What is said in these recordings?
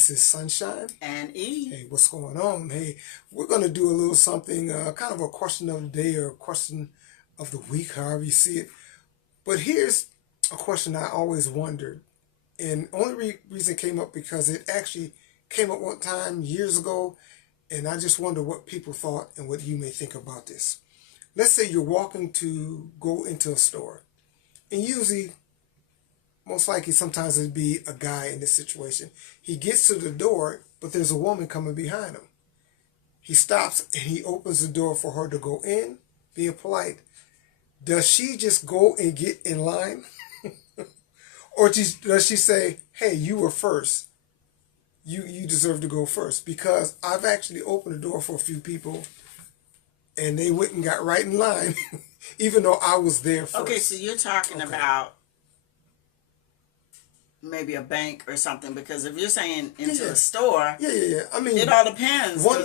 this is Sunshine. And E. Hey, what's going on? Hey, we're going to do a little something, kind of a question of the day or a question of the week, however you see it. But here's a question I always wondered. And only reason it came up because it actually came up one time years ago. And I just wonder what people thought and what you may think about this. Let's say you're walking to go into a store. And usually, most likely, sometimes it'd be a guy in this situation. He gets to the door, but there's a woman coming behind him. He stops and he opens the door for her to go in, being polite. Does she just go and get in line? Or does she say, hey, you were first. You deserve to go first? Because I've actually opened the door for a few people and they went and got right in line, even though I was there first. Okay, so you're talking about maybe a bank or something, because if you're saying into a store, I mean, it all depends. One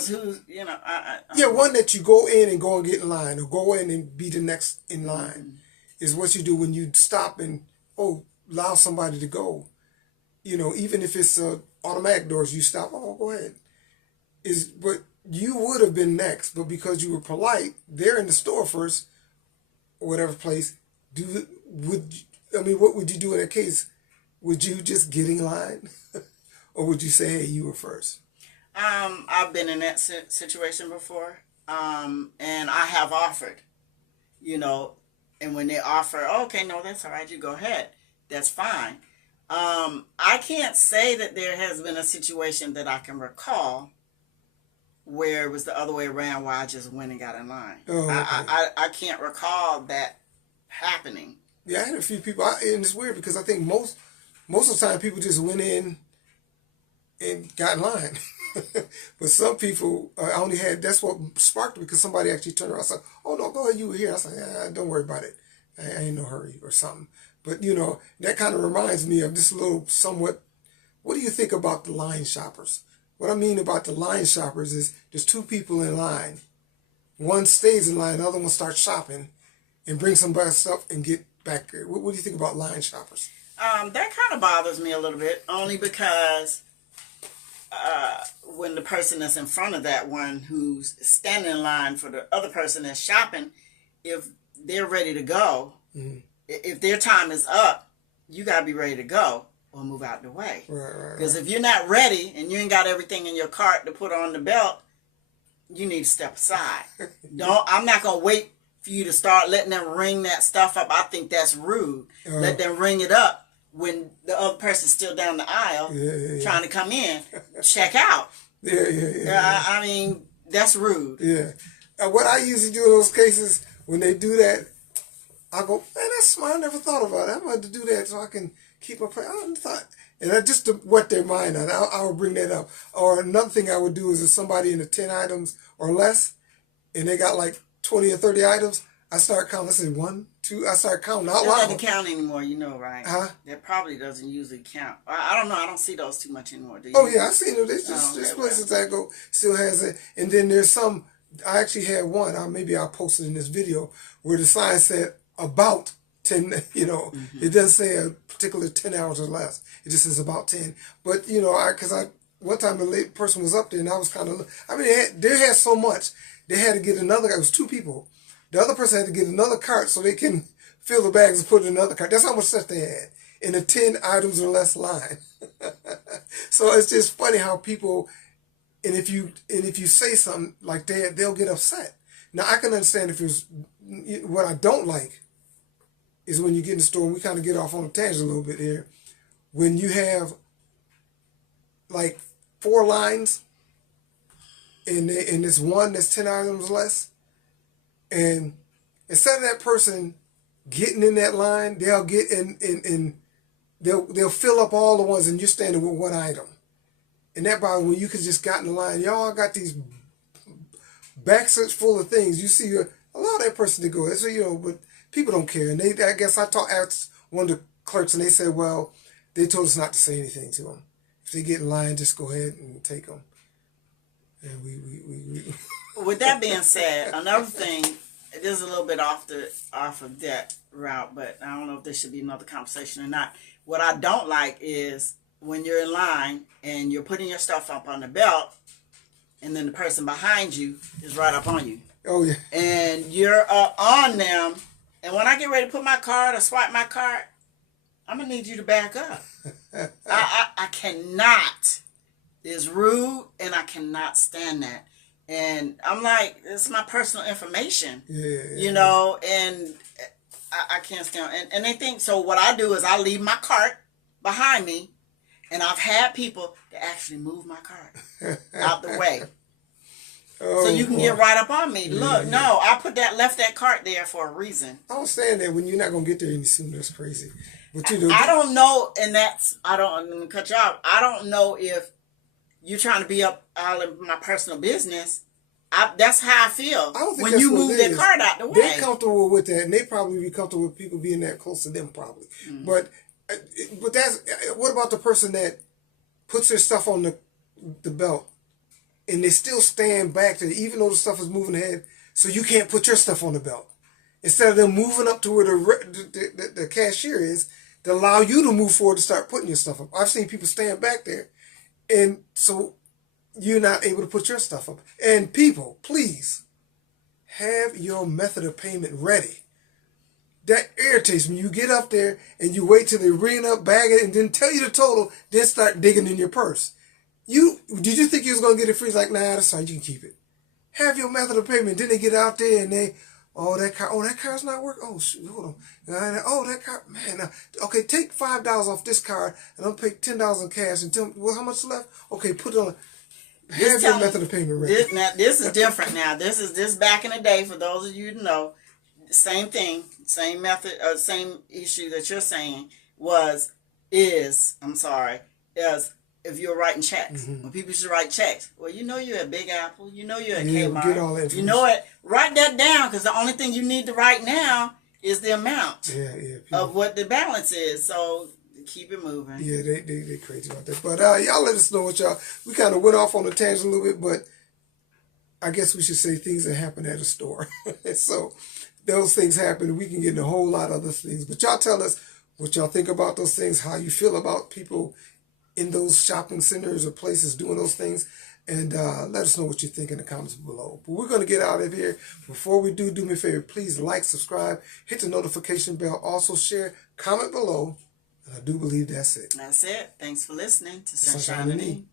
that you go in and get in line, or go in and be the next in line, is what you do when you stop and allow somebody to go. Even if it's automatic doors, you stop. Go ahead. But you would have been next, but because you were polite, they're in the store first, or whatever place. What would you do in that case? Would you just get in line? Or would you say, hey, you were first? I've been in that situation before. And I have offered, and when they offer, okay, no, that's all right, you go ahead. That's fine. I can't say that there has been a situation that I can recall where it was the other way around, where I just went and got in line. Oh, okay. I can't recall that happening. Yeah, I had a few people, and it's weird because I think most of the time people just went in and got in line. But some people, that's what sparked it, because somebody actually turned around and said, oh, no, go ahead, you were here. I was like, don't worry about it. I ain't no hurry or something. But, that kind of reminds me of this little somewhat, what do you think about the line shoppers? What I mean about the line shoppers is there's two people in line. One stays in line, the other one starts shopping and brings some back stuff and get back there. What do you think about line shoppers? That kind of bothers me a little bit, only because when the person that's in front of that one who's standing in line for the other person that's shopping, if they're ready to go, if their time is up, you got to be ready to go or move out the way. Right. Because if you're not ready and you ain't got everything in your cart to put on the belt, you need to step aside. I'm not going to wait for you to start letting them ring that stuff up. I think that's rude. Let them ring it up when the other person's still down the aisle trying to come in. Check out. I mean, that's rude. Yeah. What I usually do in those cases, when they do that, I go, man, that's smart. I never thought about it. I'm going to do that so I can keep up. And just to whet their mind on, I would bring that up. Or another thing I would do is if somebody in the 10 items or less, and they got like 20 or 30 items, I start counting. Let's say 1, 2. I start counting out loud. It doesn't count anymore, right? Huh? That probably doesn't usually count. I don't know. I don't see those too much anymore. Do you? Oh yeah, I seen them. There's places that go still has it, and then there's some. I actually had one. Maybe I'll post it in this video where the sign said about 10. It doesn't say a particular 10 hours or less. It just says about 10. But one time the late person was up there and I was kind of. They had so much. They had to get another. It was 2 people. The other person had to get another cart so they can fill the bags and put it in another cart. That's how much stuff they had in a 10 items or less line. So it's just funny how people, and if you say something like that, they'll get upset. Now I can understand if it's what I don't like is when you get in the store, and we kind of get off on a tangent a little bit here, when you have like 4 lines and there's one that's 10 items less. And instead of that person getting in that line, they'll get in they'll fill up all the ones and you're standing with 1 item. And that by when you could just got in the line, y'all got these baskets full of things. You see allow that person to go. So, but people don't care. And I guess I asked one of the clerks and they said, well, they told us not to say anything to them. If they get in line, just go ahead and take them. And we With that being said, another thing, it is a little bit off of that route, but I don't know if there should be another conversation or not. What I don't like is when you're in line and you're putting your stuff up on the belt, and then the person behind you is right up on you. Oh yeah. And you're up on them. And when I get ready to put my card or swipe my card, I'm gonna need you to back up. I cannot. It's rude, and I cannot stand that. And I'm like, it's my personal information. Yeah. You know, and I can't stand it. And they think, so what I do is I leave my cart behind me, and I've had people that actually move my cart out the way. Oh, so you can get right up on me. Look, no, I left that cart there for a reason. I don't stand there when you're not gonna get there any sooner. That's crazy. But you do. I don't know, and I'm gonna cut you off. I don't know if you're trying to be up all in my personal business. That's how I feel. I don't think when that's you what move it that is. cart out the way. They're comfortable with that, and they probably be comfortable with people being that close to them, probably. Mm. But that's what about the person that puts their stuff on the belt, and they still stand back to even though the stuff is moving ahead, so you can't put your stuff on the belt. Instead of them moving up to where the cashier is, to allow you to move forward to start putting your stuff up. I've seen people stand back there, and so you're not able to put your stuff up. And people, please, have your method of payment ready. That irritates me. You get up there and you wait till they ring up, bag it, and then tell you the total, then start digging in your purse. Did you think you was going to get it free? It's like, nah, that's fine, you can keep it. Have your method of payment. Then they get out there and that car's not working. Oh, shoot, hold on. Oh, that car, man. Okay, take $5 off this card and I'll pay $10 in cash and tell me, well, how much left? Okay, put it on. Have your method of payment ready. This is different now. This back in the day, for those of you to know, same thing, same method, same issue that you're saying is if you're writing checks. When people should write checks, well, you know you're at Big Apple, you know you're at Kmart, get all that you know it. Write that down, because the only thing you need to write now is the amount of what the balance is. So keep it moving. Yeah, they crazy about that. But y'all let us know what we kind of went off on a tangent a little bit, but I guess we should say things that happen at a store. So those things happen. We can get into a whole lot of other things. But y'all tell us what y'all think about those things, how you feel about people in those shopping centers or places doing those things. And let us know what you think in the comments below. But we're going to get out of here. Before we do me a favor, please like, subscribe, hit the notification bell, also share, comment below. And I do believe that's it. That's it. Thanks for listening to Sunshine and E.